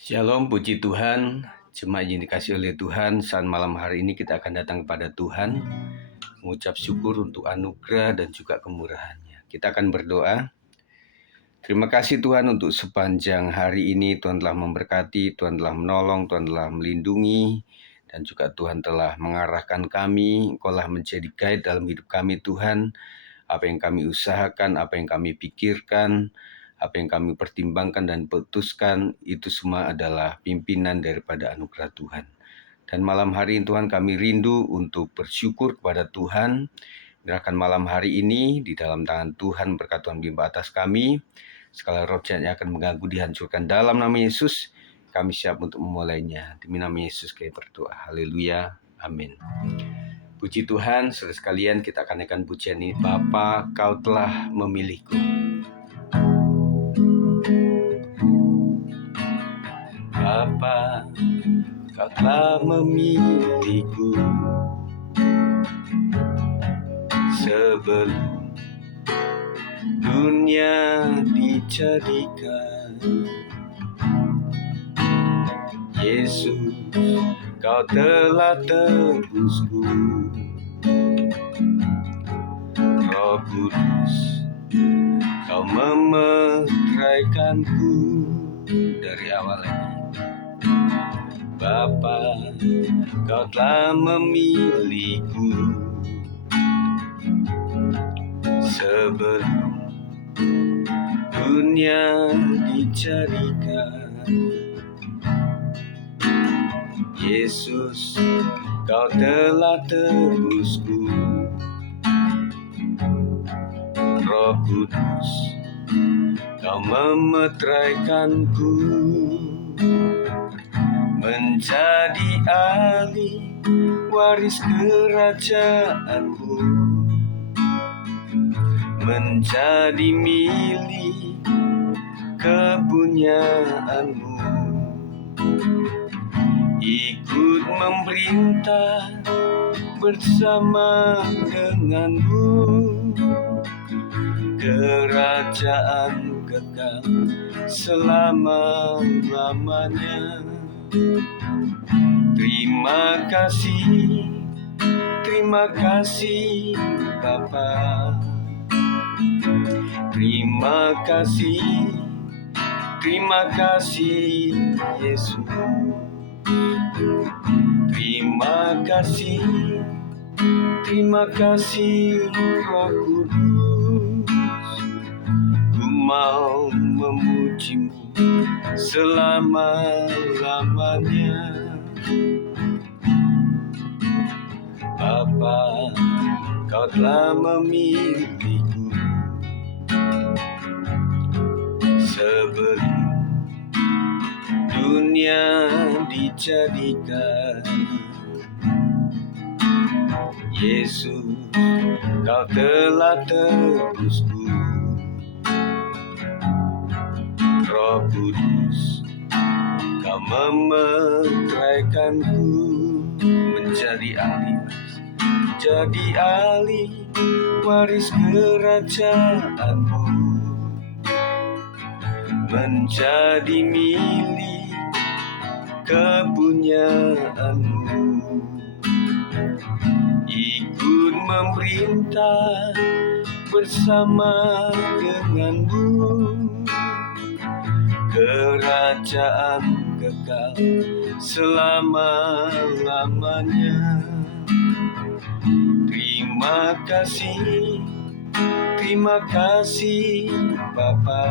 Shalom, puji Tuhan. Jemaat yang dikasih oleh Tuhan, saat malam hari ini kita akan datang kepada Tuhan, mengucap syukur untuk anugerah dan juga kemurahan-Nya. Kita akan berdoa. Terima kasih Tuhan untuk sepanjang hari ini Tuhan telah memberkati, Tuhan telah menolong, Tuhan telah melindungi, dan juga Tuhan telah mengarahkan kami. Engkau telah menjadi guide dalam hidup kami Tuhan. Apa yang kami usahakan, apa yang kami pikirkan, apa yang kami pertimbangkan dan putuskan, itu semua adalah pimpinan daripada anugerah Tuhan. Dan malam hari ini Tuhan, kami rindu untuk bersyukur kepada Tuhan. Biarkan malam hari ini di dalam tangan Tuhan, berkat Tuhan bimbing atas kami. Segala roh jahat yang akan mengganggu dihancurkan dalam nama Yesus. Kami siap untuk memulainya. Demi nama Yesus kami berdoa. Haleluya. Amin. Puji Tuhan, saudara sekalian, kita akan naikkan pujian ini. Bapa, Kau telah memilihku. Bapa, Kau telah memilihku sebelum dunia dijadikan. Yesus, Kau telah tebusku. Roh Kudus, Kau memeteraikanku dari awal ini. Bapa, Kau telah memilihku sebelum dunia dijadikan. Yesus, Kau telah tebusku. Roh Kudus, Kau memeteraikanku menjadi ahli waris kerajaanmu, menjadi milik kepunyaanmu, ikut memerintah bersama denganmu, kerajaan kekal selama-lamanya. Terima kasih Bapa. Terima kasih Yesus. Terima kasih Roh Kudus. Ku mau memujimu selama-lamanya. Bapa, Kau telah memilihku sebelum dunia dijadikan. Yesus, Kau telah tebusku. Roh Kudus, Kau memeteraikanku menjadi ahli waris kerajaanmu, menjadi milik kepunyaanmu, ikut memerintah bersama denganmu, kerajaan kekal selama-lamanya. Terima kasih Bapa.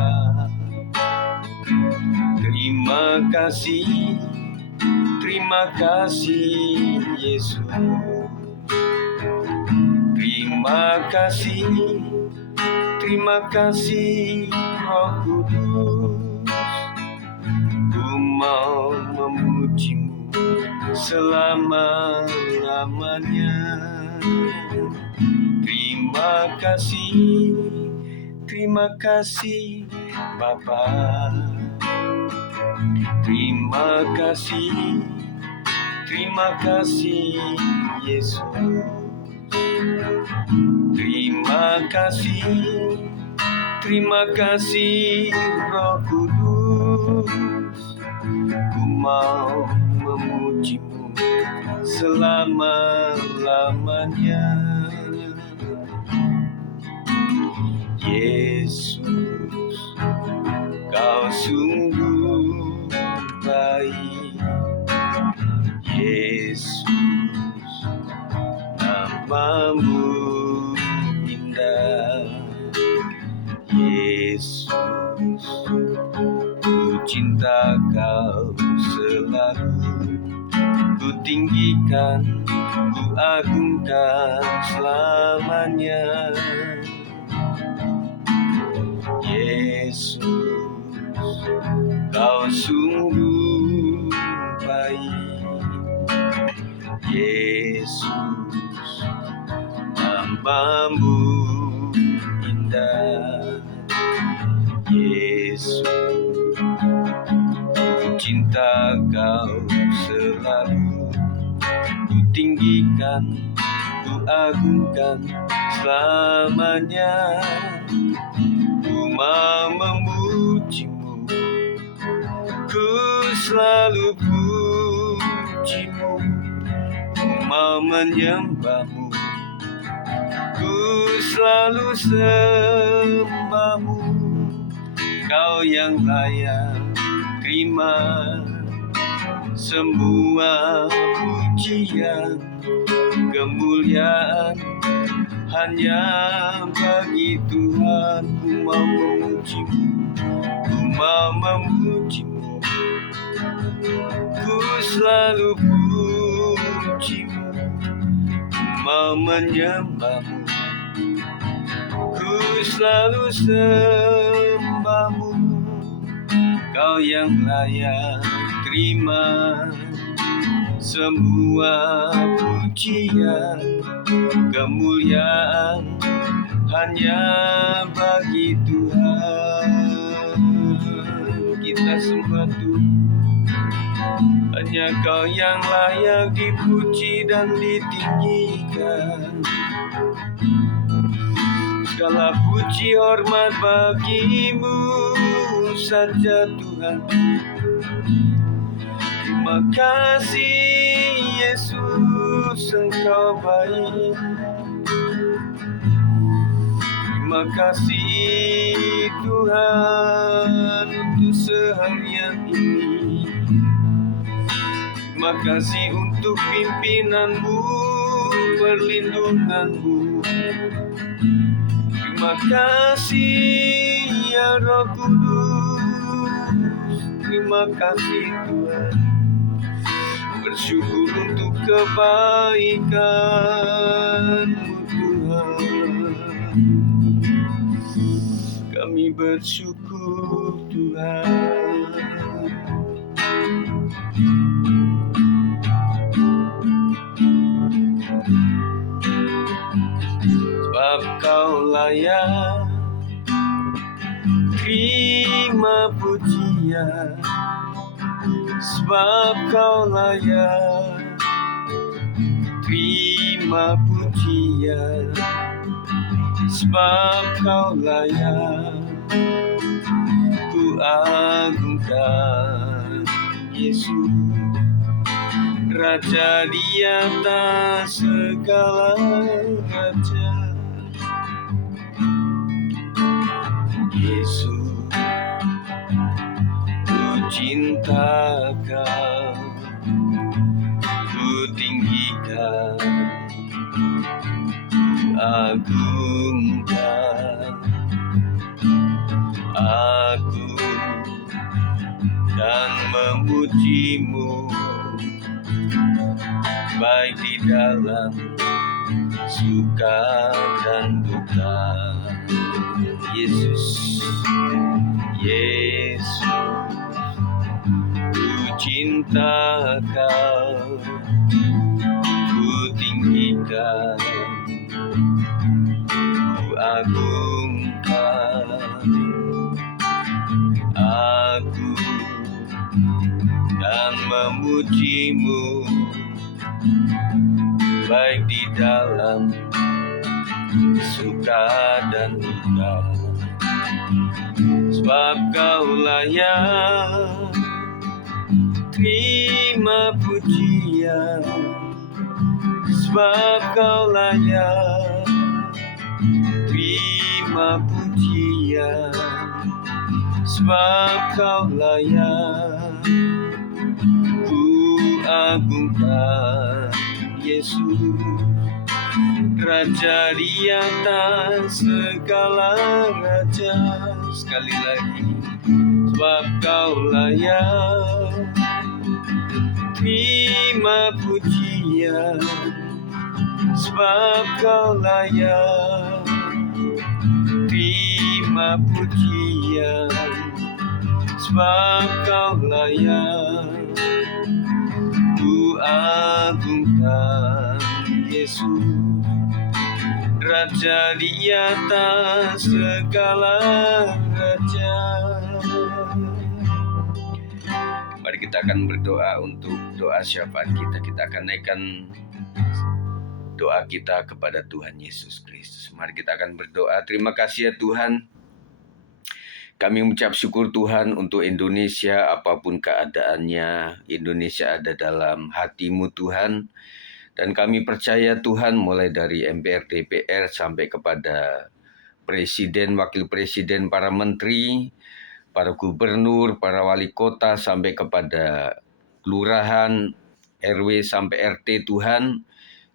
Terima kasih Yesus. Terima kasih Roh Kudus. Ku mau memujimu selama-lamanya. Terima kasih Bapa. Terima kasih Yesus. Terima kasih Roh Kudus. mau memujimu selama-lamanya. Yesus, Kau sungguh baik. Yesus, namamu indah. Yesus, ku cinta Kau selalu, ku tinggikan, ku agungkan selamanya. Yesus, Kau sungguh baik. Yesus, namamu indah. Yesus, ku cinta Kau selalu, ku tinggikan, ku agungkan selamanya. Ku mau memujimu, ku selalu pujimu. Ku mau menyembahmu, ku selalu sembahmu. Kau yang layak terima semua pujian, kemuliaan hanya bagi Tuhan. Ku mau memujimu, ku mau memujimu, ku selalu pujimu. Ku mau menyembahmu, ku selalu sembahmu. Kau yang layak terima semua pujian, kemuliaan hanya bagi Tuhan. Kita sembah Tuhan, hanya Kau yang layak dipuji dan ditinggikan. Segala puji hormat bagimu saja Tuhan. Terima kasih Yesus, Engkau baik. Terima kasih Tuhan untuk seharian ini. Terima kasih untuk pimpinanmu, perlindunganmu. Terima kasih ya Roh Kudus. Terima kasih Tuhan. Bersyukur untuk kebaikan-Mu Tuhan. Kami bersyukur Tuhan. Sebab Kau layak terima pujian, sebab Kau layak terima pujian, sebab Kau layak ku agungkan. Yesus, Raja di atas segala raja. Yesus, ku cinta Kau, ku tinggikan, ku agungkan. Aku kan memuji-Mu, baik di dalam suka dan duka. Yesus, Yesus, ku cinta Kau, ku tinggikan, ku agungkan. Aku kan memuji-Mu, baik di dalam suka dan duka. Sebab Kau layak terima pujian, sebab Kau layak. Terima pujian, sebab Kau layak. Ku agungkan Yesus, Raja di atas segala raja. Sekali lagi, sebab Kau layak. Terima pujian, sebab Kau layak. Terima pujian, sebab Kau layak. Ku agungkan Yesus, Raja di atas segala raja. Mari kita akan berdoa untuk doa syafaat kita. Kita akan naikkan doa kita kepada Tuhan Yesus Kristus. Mari kita akan berdoa. Terima kasih ya Tuhan. Kami mengucap syukur Tuhan untuk Indonesia, apapun keadaannya. Indonesia ada dalam hati-Mu Tuhan. Dan kami percaya Tuhan, mulai dari MPR, DPR sampai kepada Presiden, Wakil Presiden, para menteri, para gubernur, para wali kota, sampai kepada kelurahan, RW sampai RT Tuhan.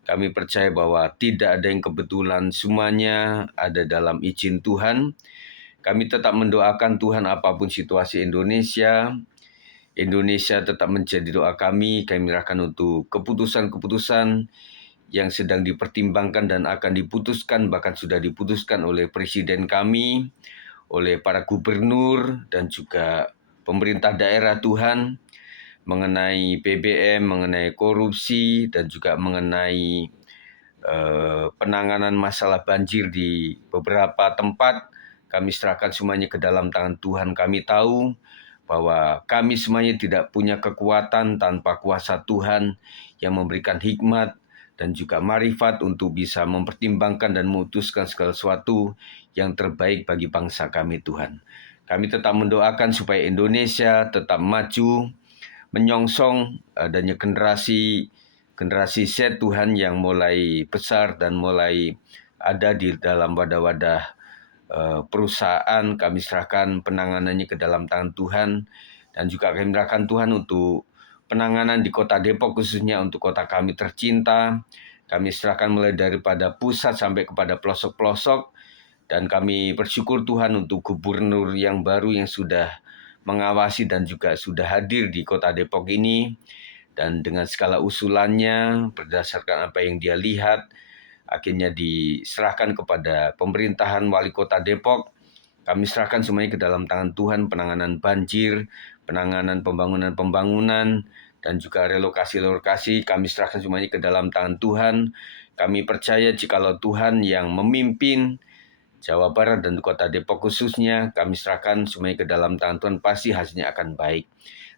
Kami percaya bahwa tidak ada yang kebetulan, semuanya ada dalam izin Tuhan. Kami tetap mendoakan Tuhan apapun situasi Indonesia. Indonesia tetap menjadi doa kami. Kami menyerahkan untuk keputusan-keputusan yang sedang dipertimbangkan dan akan diputuskan, bahkan sudah diputuskan oleh Presiden kami, oleh para gubernur dan juga pemerintah daerah Tuhan, mengenai BBM, mengenai korupsi, dan juga mengenai penanganan masalah banjir di beberapa tempat. Kami serahkan semuanya ke dalam tangan Tuhan. Kami tahu bahwa kami semuanya tidak punya kekuatan tanpa kuasa Tuhan yang memberikan hikmat dan juga marifat untuk bisa mempertimbangkan dan memutuskan segala sesuatu yang terbaik bagi bangsa kami Tuhan. Kami tetap mendoakan supaya Indonesia tetap maju, menyongsong adanya generasi Z Tuhan yang mulai besar dan mulai ada di dalam wadah-wadah perusahaan. Kami serahkan penanganannya ke dalam tangan Tuhan, dan juga kami serahkan Tuhan untuk penanganan di Kota Depok, khususnya untuk kota kami tercinta. Kami serahkan mulai daripada pusat sampai kepada pelosok-pelosok, dan kami bersyukur Tuhan untuk gubernur yang baru yang sudah mengawasi dan juga sudah hadir di Kota Depok ini. Dan dengan segala usulannya, berdasarkan apa yang dia lihat, akhirnya diserahkan kepada pemerintahan Wali Kota Depok. Kami serahkan semuanya ke dalam tangan Tuhan, penanganan banjir, penanganan pembangunan, dan juga relokasi-relokasi. Kami serahkan semuanya ke dalam tangan Tuhan. Kami percaya jikalau Tuhan yang memimpin Jawa Barat dan Kota Depok khususnya, kami serahkan semuanya ke dalam tangan Tuhan, pasti hasilnya akan baik.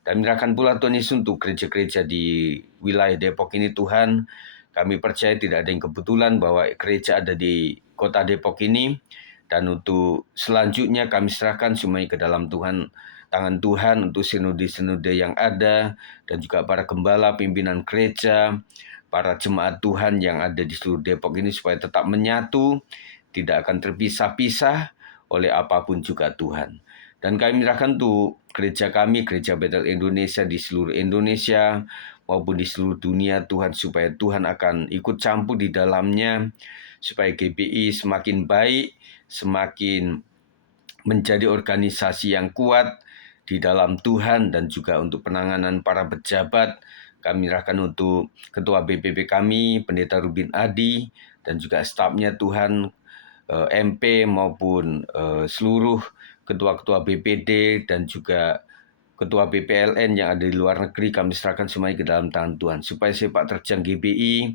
Kami serahkan pula Tuhan Yesus untuk gereja-gereja di wilayah Depok ini Tuhan. Kami percaya tidak ada yang kebetulan bahwa gereja ada di Kota Depok ini. Dan untuk selanjutnya kami serahkan semuanya ke dalam tangan Tuhan untuk sinode-sinode yang ada, dan juga para gembala, pimpinan gereja, para jemaat Tuhan yang ada di seluruh Depok ini supaya tetap menyatu, tidak akan terpisah-pisah oleh apapun juga Tuhan. Dan kami menyerahkan untuk gereja kami, Gereja Betel Indonesia di seluruh Indonesia maupun di seluruh dunia Tuhan, supaya Tuhan akan ikut campur di dalamnya, supaya GBI semakin baik, semakin menjadi organisasi yang kuat di dalam Tuhan, dan juga untuk penanganan para pejabat. Kami menyerahkan untuk Ketua BPP kami, Pendeta Rubin Adi, dan juga stafnya Tuhan, MP maupun seluruh ketua-ketua BPD dan juga ketua BPLN yang ada di luar negeri. Kami serahkan semuanya ke dalam tangan Tuhan, supaya sepak terjang GBI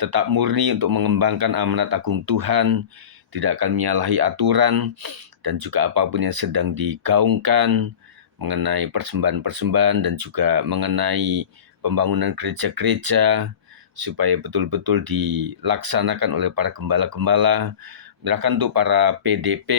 tetap murni untuk mengembangkan amanat agung Tuhan, tidak akan menyalahi aturan, dan juga apapun yang sedang digaungkan mengenai persembahan-persembahan dan juga mengenai pembangunan gereja-gereja, supaya betul-betul dilaksanakan oleh para gembala-gembala. Menyerahkan untuk para PDP,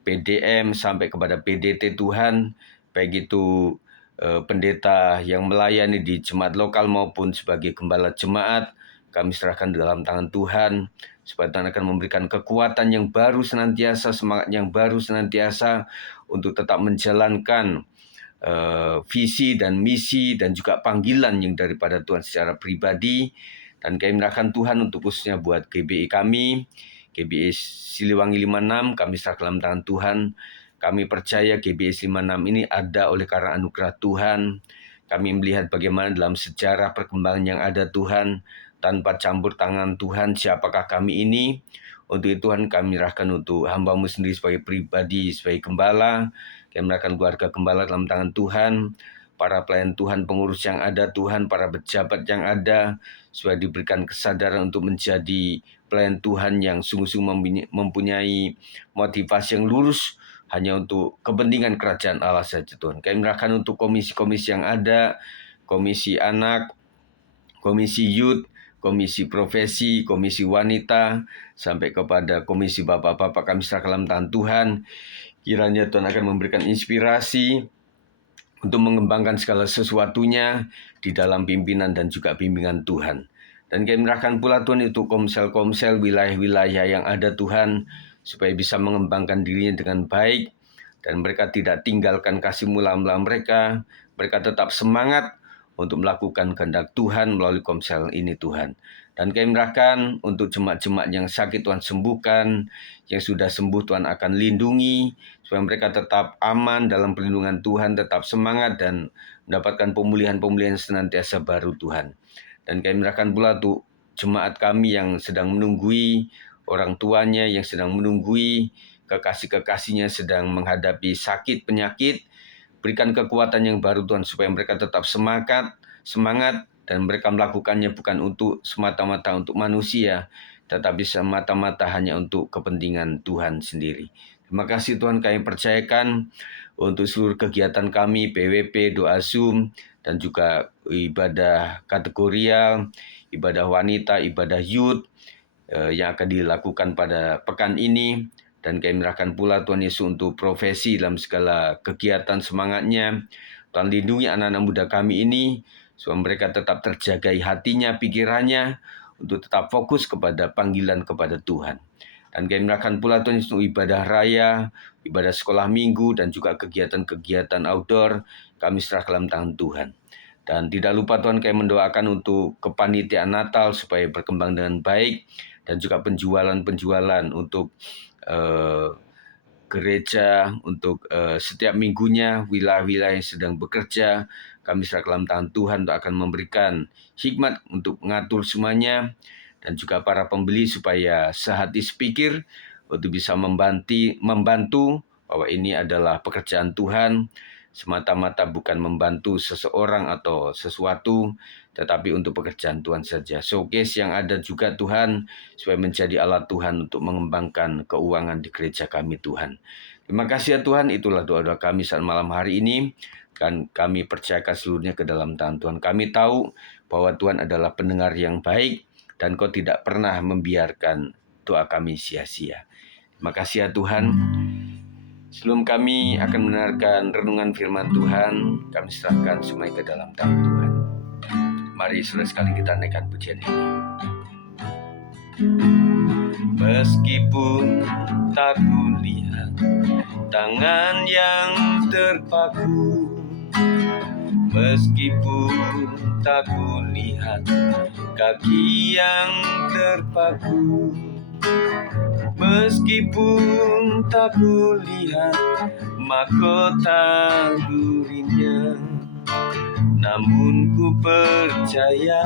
PDM sampai kepada PDT Tuhan, baik itu pendeta yang melayani di jemaat lokal maupun sebagai gembala jemaat, kami serahkan dalam tangan Tuhan, supaya Tuhan akan memberikan kekuatan yang baru senantiasa, semangat yang baru senantiasa untuk tetap menjalankan visi dan misi dan juga panggilan yang daripada Tuhan secara pribadi. Dan kami menyerahkan Tuhan untuk khususnya buat GBI kami, GBI Siliwangi 56, kami serahkan dalam tangan Tuhan. Kami percaya GBI 56 ini ada oleh karena anugerah Tuhan. Kami melihat bagaimana dalam sejarah perkembangan yang ada Tuhan, tanpa campur tangan Tuhan, siapakah kami ini? Untuk itu Tuhan kami serahkan untuk hamba-Mu sendiri sebagai pribadi, sebagai gembala. Kami menyerahkan keluarga gembala dalam tangan Tuhan, para pelayan Tuhan, pengurus yang ada Tuhan, para pejabat yang ada, supaya diberikan kesadaran untuk menjadi pelayan Tuhan yang sungguh-sungguh mempunyai motivasi yang lurus, hanya untuk kepentingan kerajaan Allah saja Tuhan. Kami menyerahkan untuk komisi-komisi yang ada, komisi anak, komisi youth, komisi profesi, komisi wanita, sampai kepada komisi bapak-bapak, kami serahkan dalam tangan Tuhan. Kiranya Tuhan akan memberikan inspirasi untuk mengembangkan segala sesuatunya di dalam pimpinan dan juga bimbingan Tuhan. Dan kami menyerahkan pula Tuhan itu komsel-komsel wilayah-wilayah yang ada Tuhan, supaya bisa mengembangkan dirinya dengan baik, dan mereka tidak tinggalkan kasih mula-mula mereka tetap semangat untuk melakukan kehendak Tuhan melalui komsel ini Tuhan. Dan kami menyerahkan untuk jemaat-jemaat yang sakit Tuhan sembuhkan, yang sudah sembuh Tuhan akan lindungi, supaya mereka tetap aman dalam perlindungan Tuhan, tetap semangat dan mendapatkan pemulihan-pemulihan senantiasa baru Tuhan. Dan kami menyerahkan pula untuk jemaat kami yang sedang menunggui orang tuanya, yang sedang menunggui kekasih-kekasihnya sedang menghadapi sakit, penyakit. Berikan kekuatan yang baru Tuhan, supaya mereka tetap semangat, dan mereka melakukannya bukan untuk semata-mata untuk manusia, tetapi semata-mata hanya untuk kepentingan Tuhan sendiri. Terima kasih Tuhan, kami percayakan untuk seluruh kegiatan kami, PWP, doa Zoom, dan juga ibadah kategorial, ibadah wanita, ibadah youth yang akan dilakukan pada pekan ini. Dan kami menyerahkan pula Tuhan Yesus untuk profesi dalam segala kegiatan semangatnya. Tuhan lindungi anak-anak muda kami ini, supaya mereka tetap terjagai hatinya, pikirannya, untuk tetap fokus kepada panggilan kepada Tuhan. Dan kami menyerahkan pula Tuhan Yesus untuk ibadah raya, ibadah sekolah minggu, dan juga kegiatan-kegiatan outdoor, kami serahkan dalam tangan Tuhan. Dan tidak lupa Tuhan, kami mendoakan untuk kepanitiaan Natal supaya berkembang dengan baik, dan juga penjualan-penjualan untuk gereja, untuk setiap minggunya, wilayah-wilayah yang sedang bekerja, kami serahkan dalam tangan Tuhan untuk akan memberikan hikmat untuk mengatur semuanya, dan juga para pembeli supaya sehati sepikir untuk bisa membantu bahwa ini adalah pekerjaan Tuhan, semata-mata bukan membantu seseorang atau sesuatu, tetapi untuk pekerjaan Tuhan saja. Showcase yang ada juga Tuhan, supaya menjadi alat Tuhan untuk mengembangkan keuangan di gereja kami Tuhan. Terima kasih ya Tuhan, itulah doa-doa kami saat malam hari ini. Dan kami percayakan seluruhnya ke dalam tangan Tuhan. Kami tahu bahwa Tuhan adalah pendengar yang baik, dan Kau tidak pernah membiarkan doa kami sia-sia. Terima kasih ya Tuhan. Sebelum kami akan mendengarkan renungan firman Tuhan, kami serahkan semuanya ke dalam tangan Tuhan. Mari saudara sekali kita naikkan pujian ini. Meskipun tak kulihat tangan yang terpaku, meskipun tak kulihat kaki yang terpaku, meskipun tak kulihat mahkota durinya, namun ku percaya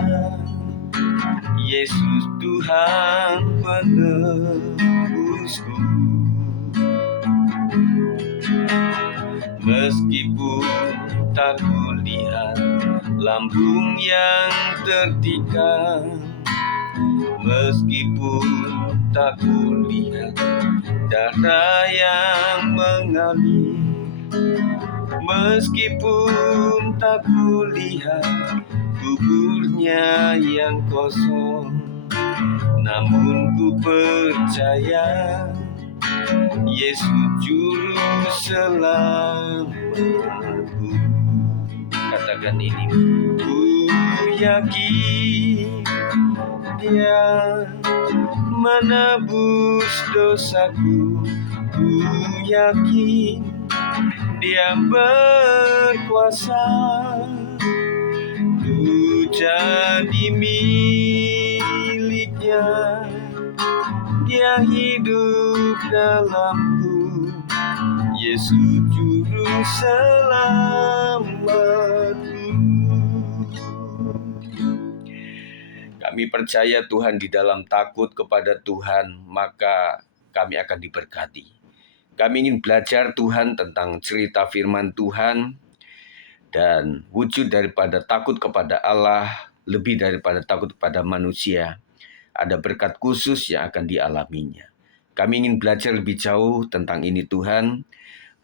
Yesus Tuhan penebusku. Meskipun tak kulihat lambung yang tertikam, meskipun tak kulihat darah yang mengalir, meskipun tak kulihat kuburnya yang kosong, namun ku percaya Yesus juru selamatku. bagian ini. Ku yakin Dia menebus dosaku. Ku yakin Dia berkuasa. Ku jadi miliknya. Dia hidup dalamku. Yesus juru selamatku. Kami percaya Tuhan, di dalam takut kepada Tuhan, maka kami akan diberkati. Kami ingin belajar Tuhan tentang cerita firman Tuhan, dan wujud daripada takut kepada Allah lebih daripada takut kepada manusia. Ada berkat khusus yang akan dialaminya. Kami ingin belajar lebih jauh tentang ini Tuhan.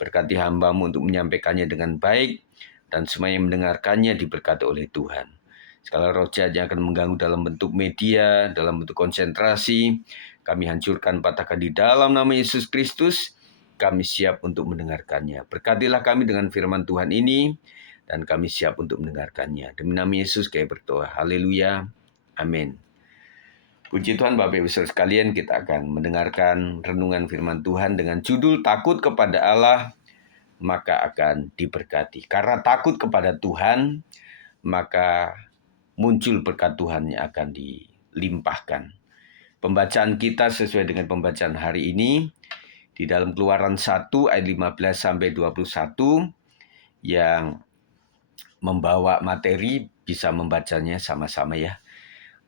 Berkati hamba-Mu untuk menyampaikannya dengan baik, dan semua yang mendengarkannya diberkati oleh Tuhan. Segala roh jahat yang akan mengganggu dalam bentuk media, dalam bentuk konsentrasi, kami hancurkan, patahkan di dalam nama Yesus Kristus. Kami siap untuk mendengarkannya. Berkatilah kami dengan firman Tuhan ini, dan kami siap untuk mendengarkannya. Demi nama Yesus kami berdoa. Haleluya. Amin. Puji Tuhan, Bapak Ibu Saudara sekalian, kita akan mendengarkan renungan firman Tuhan dengan judul takut kepada Allah, maka akan diberkati. Karena takut kepada Tuhan, maka muncul berkat Tuhan yang akan dilimpahkan. Pembacaan kita sesuai dengan pembacaan hari ini di dalam Keluaran 1 ayat 15 sampai 21, yang membawa materi bisa membacanya sama-sama ya.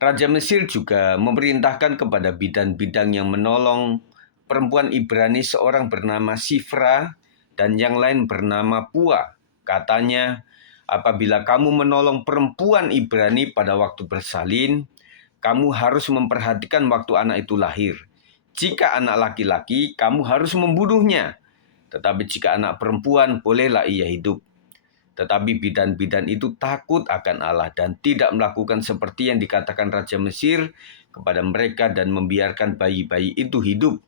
Raja Mesir juga memerintahkan kepada bidan-bidan yang menolong perempuan Ibrani seorang bernama Sifra dan yang lain bernama Pua. Katanya, apabila kamu menolong perempuan Ibrani pada waktu bersalin, kamu harus memperhatikan waktu anak itu lahir. Jika anak laki-laki, kamu harus membunuhnya. Tetapi jika anak perempuan, bolehlah ia hidup. Tetapi bidan-bidan itu takut akan Allah dan tidak melakukan seperti yang dikatakan Raja Mesir kepada mereka dan membiarkan bayi-bayi itu hidup.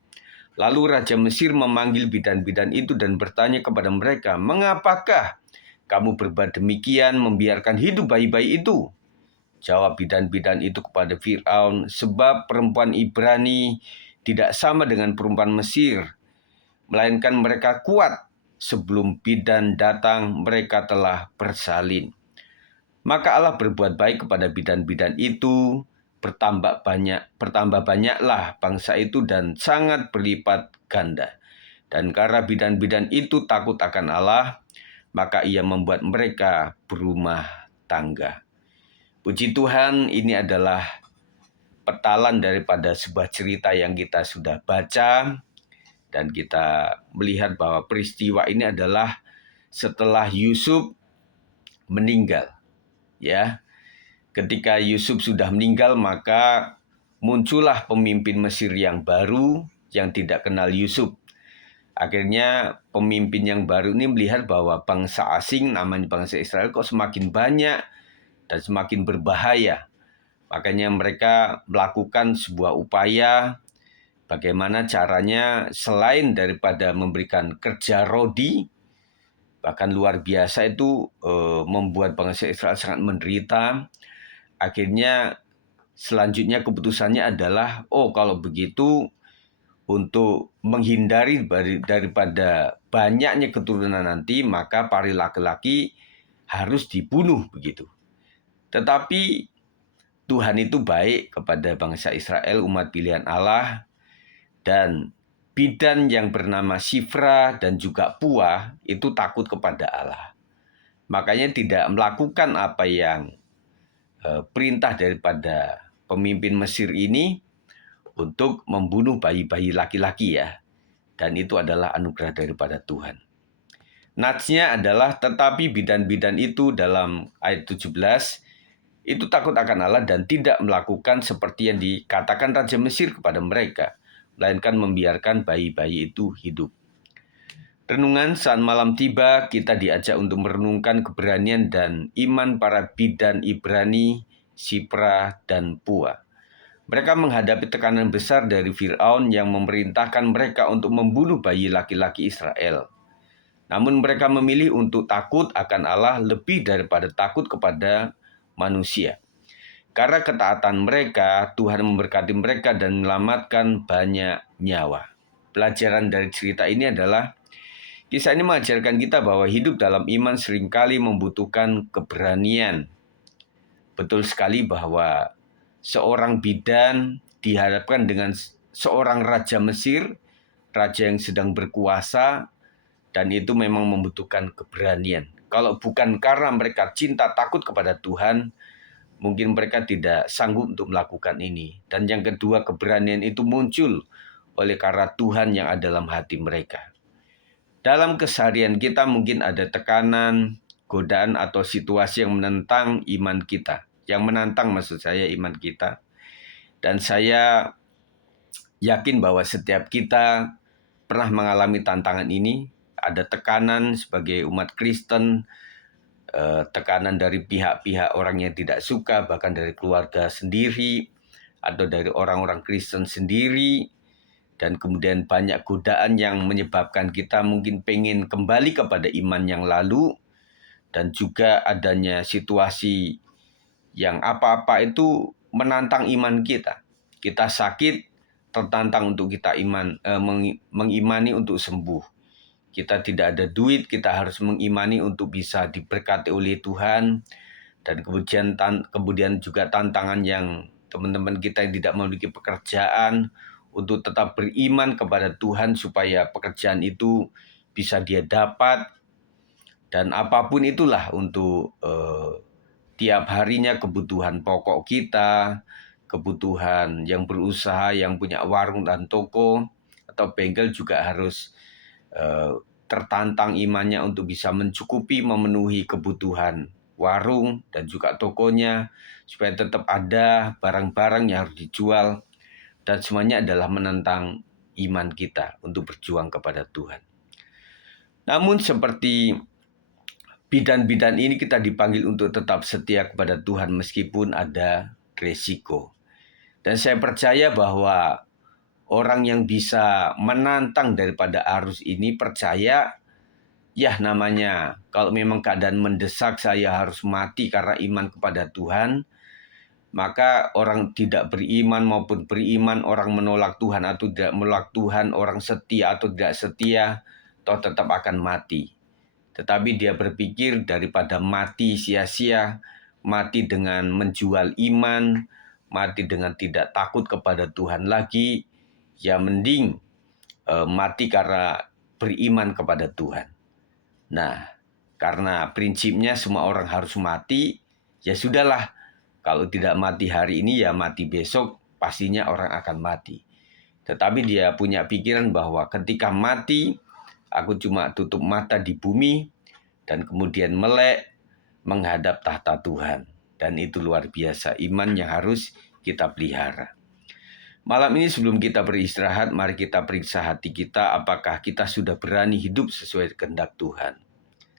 Lalu Raja Mesir memanggil bidan-bidan itu dan bertanya kepada mereka, "Mengapakah kamu berbuat demikian, membiarkan hidup bayi-bayi itu?" Jawab bidan-bidan itu kepada Fir'aun, "Sebab perempuan Ibrani tidak sama dengan perempuan Mesir, melainkan mereka kuat. Sebelum bidan datang, mereka telah bersalin." Maka Allah berbuat baik kepada bidan-bidan itu, bertambah banyaklah bangsa itu dan sangat berlipat ganda. Dan karena bidan-bidan itu takut akan Allah, maka ia membuat mereka berumah tangga. Puji Tuhan, ini adalah petalan daripada sebuah cerita yang kita sudah baca. Dan kita melihat bahwa peristiwa ini adalah setelah Yusuf meninggal. Ya, ketika Yusuf sudah meninggal, maka muncullah pemimpin Mesir yang baru yang tidak kenal Yusuf. Akhirnya pemimpin yang baru ini melihat bahwa bangsa asing, namanya bangsa Israel, kok semakin banyak dan semakin berbahaya. Makanya mereka melakukan sebuah upaya bagaimana caranya selain daripada memberikan kerja rodi, bahkan luar biasa itu membuat bangsa Israel sangat menderita. Akhirnya selanjutnya keputusannya adalah, kalau begitu untuk menghindari daripada banyaknya keturunan nanti, maka para laki-laki harus dibunuh begitu. Tetapi Tuhan itu baik kepada bangsa Israel, umat pilihan Allah. Dan bidan yang bernama Sifra dan juga Pua itu takut kepada Allah. Makanya tidak melakukan apa yang perintah daripada pemimpin Mesir ini untuk membunuh bayi-bayi laki-laki ya. Dan itu adalah anugerah daripada Tuhan. Natsnya adalah, tetapi bidan-bidan itu dalam ayat 17, itu takut akan Allah dan tidak melakukan seperti yang dikatakan Raja Mesir kepada mereka, melainkan membiarkan bayi-bayi itu hidup. Renungan saat malam tiba, kita diajak untuk merenungkan keberanian dan iman para bidan Ibrani, Sifra, dan Pua. Mereka menghadapi tekanan besar dari Fir'aun yang memerintahkan mereka untuk membunuh bayi laki-laki Israel. Namun mereka memilih untuk takut akan Allah lebih daripada takut kepada manusia. Karena ketaatan mereka, Tuhan memberkati mereka dan menyelamatkan banyak nyawa. Pelajaran dari cerita ini adalah, kisah ini mengajarkan kita bahwa hidup dalam iman seringkali membutuhkan keberanian. Betul sekali bahwa seorang bidan dihadapkan dengan seorang raja Mesir, raja yang sedang berkuasa, dan itu memang membutuhkan keberanian. Kalau bukan karena mereka cinta takut kepada Tuhan, mungkin mereka tidak sanggup untuk melakukan ini. Dan yang kedua, keberanian itu muncul oleh karena Tuhan yang ada dalam hati mereka. Dalam keseharian kita mungkin ada tekanan, godaan, atau situasi yang menentang iman kita. Yang menantang maksud saya iman kita. Dan saya yakin bahwa setiap kita pernah mengalami tantangan ini. Ada tekanan sebagai umat Kristen, tekanan dari pihak-pihak orang yang tidak suka, bahkan dari keluarga sendiri, atau dari orang-orang Kristen sendiri, dan kemudian banyak godaan yang menyebabkan kita mungkin pengen kembali kepada iman yang lalu, dan juga adanya situasi yang apa-apa itu menantang iman kita. Kita sakit, tertantang untuk kita mengimani untuk sembuh. Kita tidak ada duit, kita harus mengimani untuk bisa diberkati oleh Tuhan. Dan kemudian juga tantangan yang teman-teman kita yang tidak memiliki pekerjaan, untuk tetap beriman kepada Tuhan supaya pekerjaan itu bisa dia dapat. Dan apapun itulah untuk tiap harinya kebutuhan pokok kita, kebutuhan yang berusaha, yang punya warung dan toko atau bengkel juga harus tertantang imannya untuk bisa mencukupi, memenuhi kebutuhan warung dan juga tokonya, supaya tetap ada barang-barang yang harus dijual, dan semuanya adalah menentang iman kita untuk berjuang kepada Tuhan. Namun seperti bidan-bidan ini, kita dipanggil untuk tetap setia kepada Tuhan meskipun ada resiko. Dan saya percaya bahwa orang yang bisa menantang daripada arus ini percaya, ya namanya kalau memang keadaan mendesak saya harus mati karena iman kepada Tuhan, maka orang tidak beriman maupun beriman, orang menolak Tuhan atau tidak menolak Tuhan, orang setia atau tidak setia, toh tetap akan mati. Tetapi dia berpikir daripada mati sia-sia, mati dengan menjual iman, mati dengan tidak takut kepada Tuhan lagi, ya mending mati karena beriman kepada Tuhan. Nah, karena prinsipnya semua orang harus mati, ya sudahlah. Kalau tidak mati hari ini, ya mati besok, pastinya orang akan mati. Tetapi dia punya pikiran bahwa ketika mati, aku cuma tutup mata di bumi, dan kemudian melek menghadap tahta Tuhan. Dan itu luar biasa, iman yang harus kita pelihara. Malam ini sebelum kita beristirahat, mari kita periksa hati kita apakah kita sudah berani hidup sesuai kehendak Tuhan.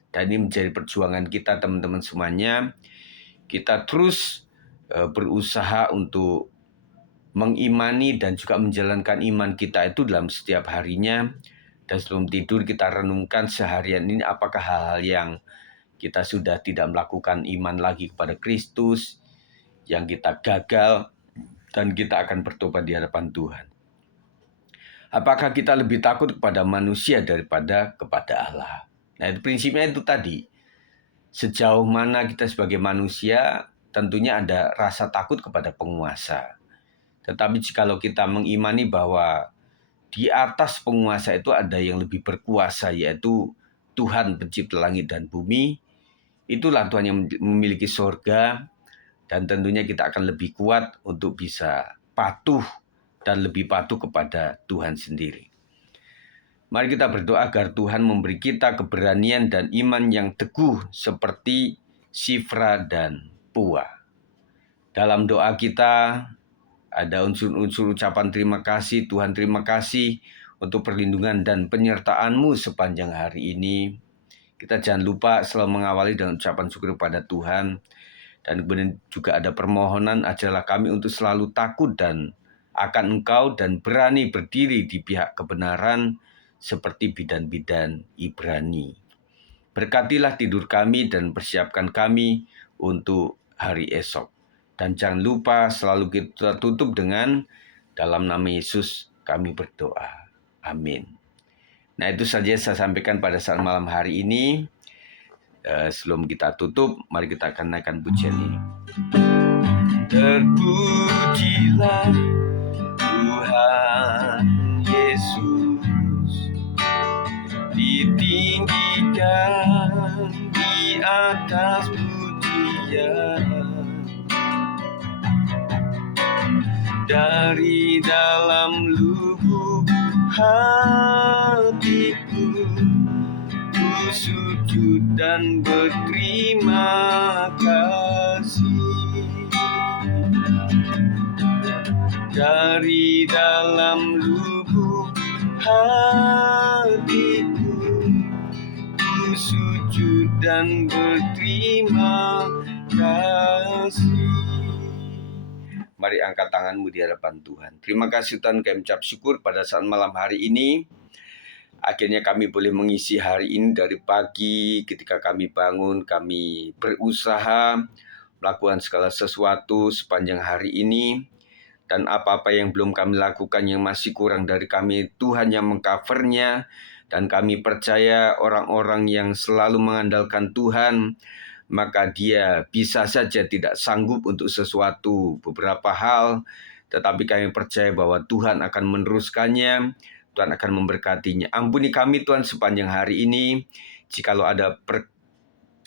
Dan ini menjadi perjuangan kita teman-teman semuanya. Kita terus berusaha untuk mengimani dan juga menjalankan iman kita itu dalam setiap harinya. Dan sebelum tidur kita renungkan seharian ini apakah hal-hal yang kita sudah tidak melakukan iman lagi kepada Kristus, yang kita gagal, dan kita akan bertobat di hadapan Tuhan. Apakah kita lebih takut kepada manusia daripada kepada Allah? Nah, itu prinsipnya itu tadi. Sejauh mana kita sebagai manusia, tentunya ada rasa takut kepada penguasa. Tetapi jikalau kita mengimani bahwa di atas penguasa itu ada yang lebih berkuasa, yaitu Tuhan pencipta langit dan bumi, itulah Tuhan yang memiliki sorga, dan tentunya kita akan lebih kuat untuk bisa patuh dan lebih patuh kepada Tuhan sendiri. Mari kita berdoa agar Tuhan memberi kita keberanian dan iman yang teguh seperti Sifra dan Pua. Dalam doa kita ada unsur-unsur ucapan terima kasih. Tuhan, terima kasih untuk perlindungan dan penyertaan-Mu sepanjang hari ini. Kita jangan lupa selalu mengawali dengan ucapan syukur kepada Tuhan. Dan kemudian juga ada permohonan, ajarlah kami untuk selalu takut dan akan Engkau dan berani berdiri di pihak kebenaran seperti bidan-bidan Ibrani. Berkatilah tidur kami dan persiapkan kami untuk hari esok. Dan jangan lupa selalu kita tutup dengan dalam nama Yesus kami berdoa. Amin. Nah, itu saja saya sampaikan pada saat malam hari ini. Sebelum kita tutup, mari kita akan naikkan pujian ini. Terpujilah Tuhan Yesus, ditinggikan di atas pujian, dari dalam lubuk hatiku ku sujud dan berterima kasih. Dari dalam lubuk hatiku ku sujud dan berterima kasih. Mari angkat tanganmu di hadapan Tuhan. Terima kasih Tuhan, kami ucap syukur pada saat malam hari ini. Akhirnya kami boleh mengisi hari ini dari pagi ketika kami bangun, kami berusaha melakukan segala sesuatu sepanjang hari ini. Dan apa-apa yang belum kami lakukan yang masih kurang dari kami, Tuhan yang mengcovernya. Dan kami percaya orang-orang yang selalu mengandalkan Tuhan, maka dia bisa saja tidak sanggup untuk sesuatu beberapa hal, tetapi kami percaya bahwa Tuhan akan meneruskannya, Tuhan akan memberkatinya. Ampuni kami Tuhan sepanjang hari ini, jikalau ada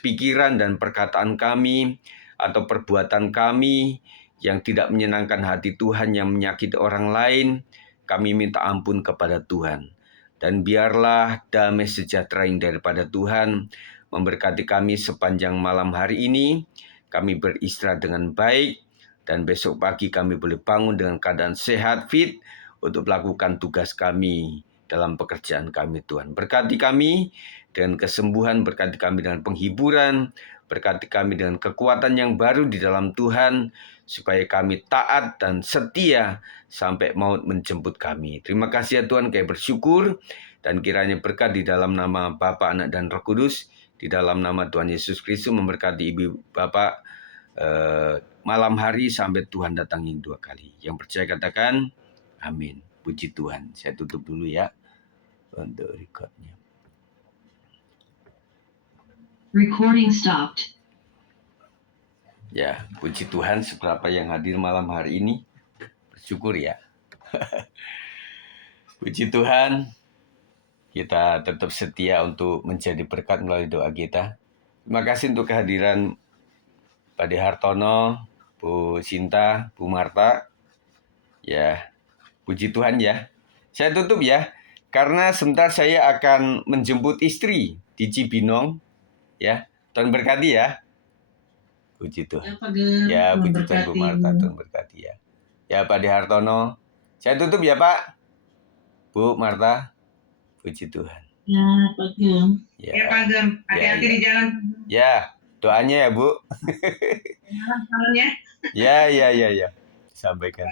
pikiran dan perkataan kami atau perbuatan kami yang tidak menyenangkan hati Tuhan, yang menyakiti orang lain, kami minta ampun kepada Tuhan. Dan biarlah damai sejahtera yang daripada Tuhan memberkati kami sepanjang malam hari ini. Kami beristirahat dengan baik, dan besok pagi kami boleh bangun dengan keadaan sehat, fit, untuk melakukan tugas kami dalam pekerjaan kami Tuhan. Berkati kami dengan kesembuhan, berkati kami dengan penghiburan, berkati kami dengan kekuatan yang baru di dalam Tuhan, supaya kami taat dan setia sampai maut menjemput kami. Terima kasih ya Tuhan, kami bersyukur, dan kiranya berkat di dalam nama Bapa, Anak, dan Roh Kudus, di dalam nama Tuhan Yesus Kristus memberkati Ibu Bapak malam hari sampai Tuhan datang yang 2 kali. Yang percaya katakan amin. Puji Tuhan. Saya tutup dulu ya untuk recordnya. Recording stopped. Ya, puji Tuhan seberapa yang hadir malam hari ini. Bersyukur ya. Puji Tuhan, kita tetap setia untuk menjadi berkat melalui doa kita. Terima kasih untuk kehadiran Pak De Hartono, Bu Sinta, Bu Marta. Ya, puji Tuhan ya. Saya tutup ya, karena sebentar saya akan menjemput istri di Cibinong. Ya, Tuhan berkati ya. Puji Tuhan. Ya, puji Tuhan Bu Marta, Tuhan berkati ya. Ya, Pak De Hartono. Saya tutup ya, Pak. Bu Marta. Puji Tuhan. Ya, Pak Gem. Ya, Pak Gem. Hati-hati di jalan. Ya, doanya ya, Bu. Jalan ya. Ya. Sampaikan.